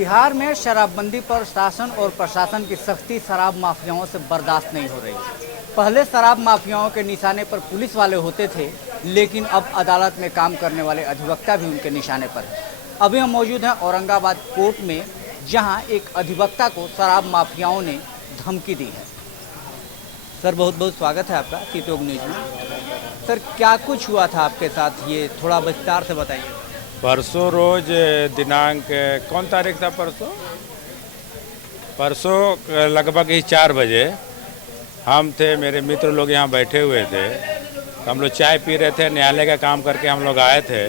बिहार में शराबबंदी पर शासन और प्रशासन की सख्ती शराब माफियाओं से बर्दाश्त नहीं हो रही। पहले शराब माफियाओं के निशाने पर पुलिस वाले होते थे, लेकिन अब अदालत में काम करने वाले अधिवक्ता भी उनके निशाने पर हैं। अभी हम मौजूद हैं औरंगाबाद कोर्ट में, जहां एक अधिवक्ता को शराब माफियाओं ने धमकी दी है। सर, बहुत बहुत स्वागत है आपका सीतोग न्यूज में। सर, क्या कुछ हुआ था आपके साथ, ये थोड़ा विस्तार से बताइए। परसों रोज दिनांक कौन तारीख था? परसों लगभग ही 4 बजे हम थे, मेरे मित्र लोग यहाँ बैठे हुए थे। हम लोग चाय पी रहे थे, न्यायालय का काम करके हम लोग आए थे।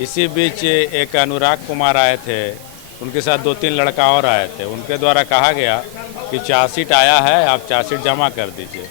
इसी बीच एक अनुराग कुमार आए थे, उनके साथ 2-3 लड़का और आए थे। उनके द्वारा कहा गया कि चार्जशीट आया है, आप चार्जशीट जमा कर दीजिए।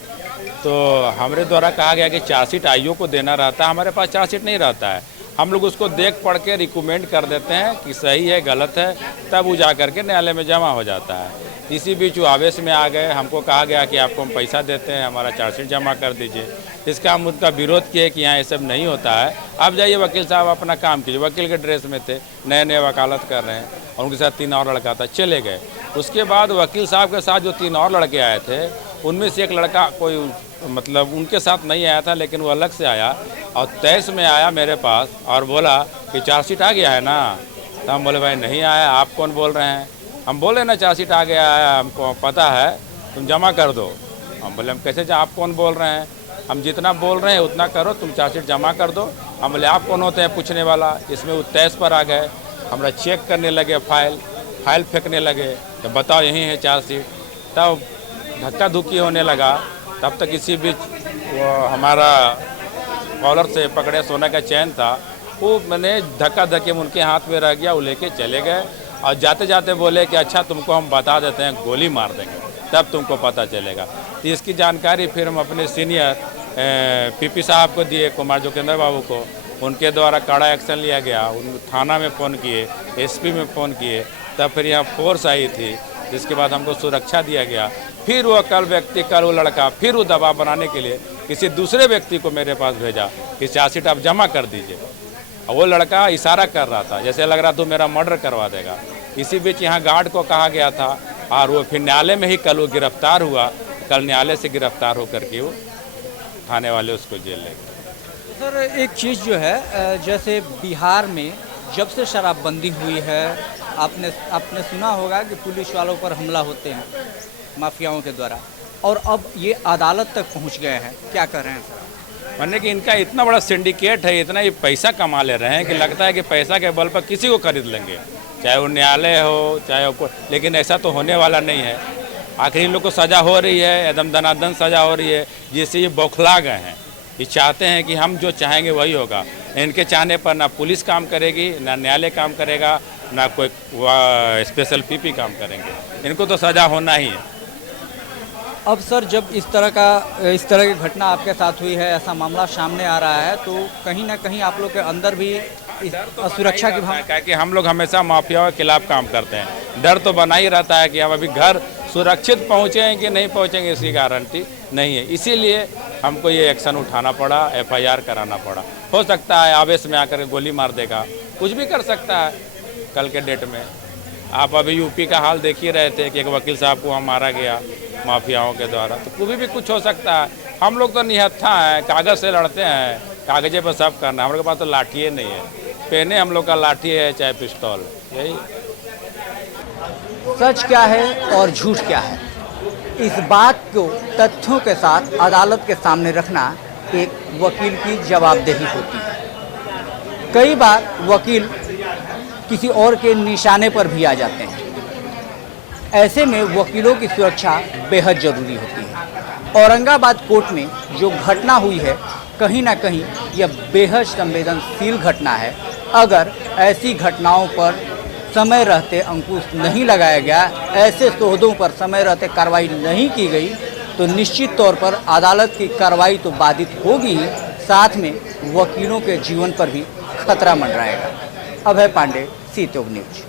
तो हमारे द्वारा कहा गया कि चार्जशीट आईओ को देना रहता है, हमारे पास चार्जशीट नहीं रहता है। हम लोग उसको देख पढ़ के रिकमेंड कर देते हैं कि सही है गलत है, तब वो जा करके न्यायालय में जमा हो जाता है। इसी बीच वो आवेश में आ गए, हमको कहा गया कि आपको हम पैसा देते हैं, हमारा चार्जशीट जमा कर दीजिए। इसका हम उनका विरोध किए कि यहाँ ये सब नहीं होता है, आप जाइए वकील साहब अपना काम कीजिए। वकील के ड्रेस में थे, नए नए वकालत कर रहे हैं, और उनके साथ 3 और लड़का था, चले गए। उसके बाद वकील साहब के साथ जो 3 और लड़के आए थे, उनमें से एक लड़का कोई मतलब उनके साथ नहीं आया था, लेकिन वो अलग से आया और 23 में आया मेरे पास और बोला कि चार्जशीट आ गया है ना। तो हम बोले भाई नहीं आया, आप कौन बोल रहे हैं? हम बोले ना चार्जशीट आ गया है, हमको पता है, तुम जमा कर दो। हम बोले हम कैसे आप कौन बोल रहे हैं? हम जितना बोल रहे हैं उतना करो, तुम चार्जशीट जमा कर दो। हम बोले आप कौन होते हैं पूछने वाला? इसमें वो 23 पर आ गए, हमरा चेक करने लगे, फाइल फेंकने लगे, तो बताओ यही है चार्जशीट। तब धक्का धुक्की होने लगा। तब तक इसी बीच वो हमारा कॉलर से पकड़े सोना का चैन था, वो मैंने धक्का धक्के में उनके हाथ में रह गया, वो लेके चले गए। और जाते जाते बोले कि अच्छा तुमको हम बता देते हैं, गोली मार देंगे तब तुमको पता चलेगा। तो इसकी जानकारी फिर हम अपने सीनियर पीपी साहब को दिए, कुमार जोगेंद्र बाबू को। उनके द्वारा कड़ा एक्शन लिया गया। उन थाना में फ़ोन किए, एसपी में फ़ोन किए, तब फिर यहाँ फोर्स आई थी, जिसके बाद हमको सुरक्षा दिया गया। फिर वो कल वो लड़का फिर वो दबाव बनाने के लिए किसी दूसरे व्यक्ति को मेरे पास भेजा कि चार्जशीट आप जमा कर दीजिए। और वो लड़का इशारा कर रहा था, जैसे लग रहा तू मेरा मर्डर करवा देगा। इसी बीच यहाँ गार्ड को कहा गया था, और वो फिर न्यायालय में ही कल वो गिरफ्तार हुआ। कल न्यायालय से गिरफ्तार होकर के वो थाने वाले उसको जेल ले गए। सर, एक चीज़ जो है, जैसे बिहार में जब से शराबबंदी हुई है, आपने सुना होगा कि पुलिस वालों पर हमला होते हैं माफियाओं के द्वारा, और अब ये अदालत तक पहुंच गए हैं। क्या कर रहे हैं सर? माने कि इनका इतना बड़ा सिंडिकेट है, इतना ही पैसा कमा ले रहे हैं कि लगता है कि पैसा के बल पर किसी को खरीद लेंगे, चाहे वो न्यायालय हो चाहे वो। लेकिन ऐसा तो होने वाला नहीं है। आखिर इन लोग को सज़ा हो रही है, एकदम दनादन सज़ा हो रही है, जिससे ये बौखला गए हैं। ये चाहते हैं कि हम जो चाहेंगे वही होगा। इनके चाहने पर ना पुलिस काम करेगी, ना न्यायालय काम करेगा, ना कोई स्पेशल पीपी काम करेंगे। इनको तो सज़ा होना ही है। अब सर, जब इस तरह की घटना आपके साथ हुई है, ऐसा मामला सामने आ रहा है, तो कहीं ना कहीं आप लोग के अंदर भी सुरक्षा की भावना, क्या कि हम लोग हमेशा माफियाओं के खिलाफ काम करते हैं। डर तो बना ही रहता है कि हम अभी घर सुरक्षित पहुँचेंगे कि नहीं पहुँचेंगे, इसकी गारंटी नहीं है। इसीलिए हमको ये एक्शन उठाना पड़ा, FIR कराना पड़ा। हो सकता है आवेश में आकर गोली मार देगा, कुछ भी कर सकता है कल के डेट में। आप अभी यूपी का हाल देख ही रहे थे कि एक वकील साहब को मारा गया माफियाओं के द्वारा। तो कभी भी कुछ हो सकता है। हम लोग तो निहत्था हैं, कागज़ से लड़ते हैं, कागजे पर सब करना। हम लोग के पास तो लाठी नहीं है, पेने हम लोग का लाठी है चाहे पिस्तौल। यही सच क्या है और झूठ क्या है, इस बात को तथ्यों के साथ अदालत के सामने रखना एक वकील की जवाबदेही होती है। कई बार वकील किसी और के निशाने पर भी आ जाते हैं। ऐसे में वकीलों की सुरक्षा बेहद ज़रूरी होती है। औरंगाबाद कोर्ट में जो घटना हुई है, कहीं ना कहीं यह बेहद संवेदनशील घटना है। अगर ऐसी घटनाओं पर समय रहते अंकुश नहीं लगाया गया, ऐसे शोधों पर समय रहते कार्रवाई नहीं की गई, तो निश्चित तौर पर अदालत की कार्रवाई तो बाधित होगी ही, साथ में वकीलों के जीवन पर भी खतरा मंडराएगा। अभय पांडे, सीतोग न्यूज।